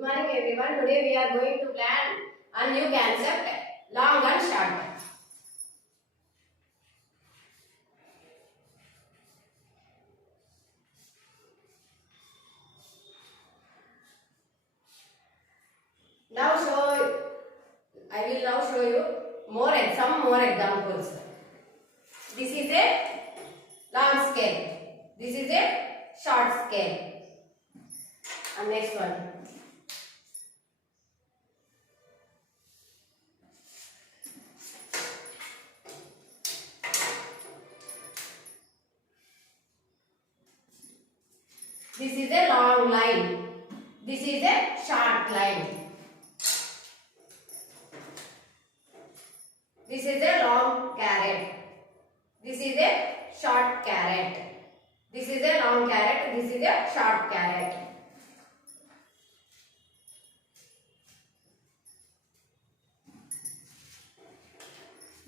Good morning everyone. Today we are going to plan a new concept, long and short. I will now show you some more examples. This is a long scale. This is a short scale. And next one. This is a long line. This is a short line. This is a long carrot. This is a short carrot. This is a long carrot. This is a short carrot.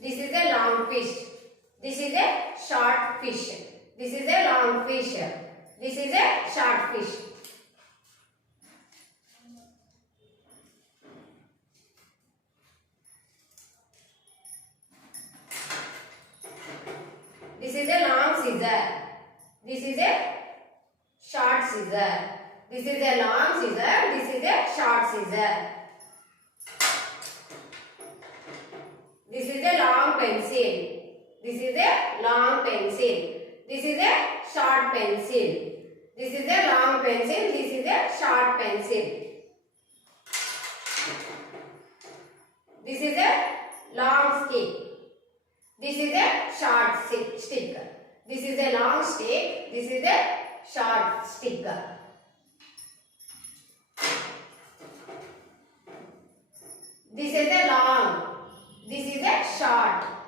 This is a long fish. This is a short fish. This is a long fish. This is a short fish. This is a long scissor. This is a short scissor. This is a long scissor. This is a short scissor. This is a long pencil. This is a long pencil. This is a short pencil. This is a long pencil. This is a short pencil. This is a long stick. This is a short stick. This is a long stick. This is a short stick. This is a long. This is a short.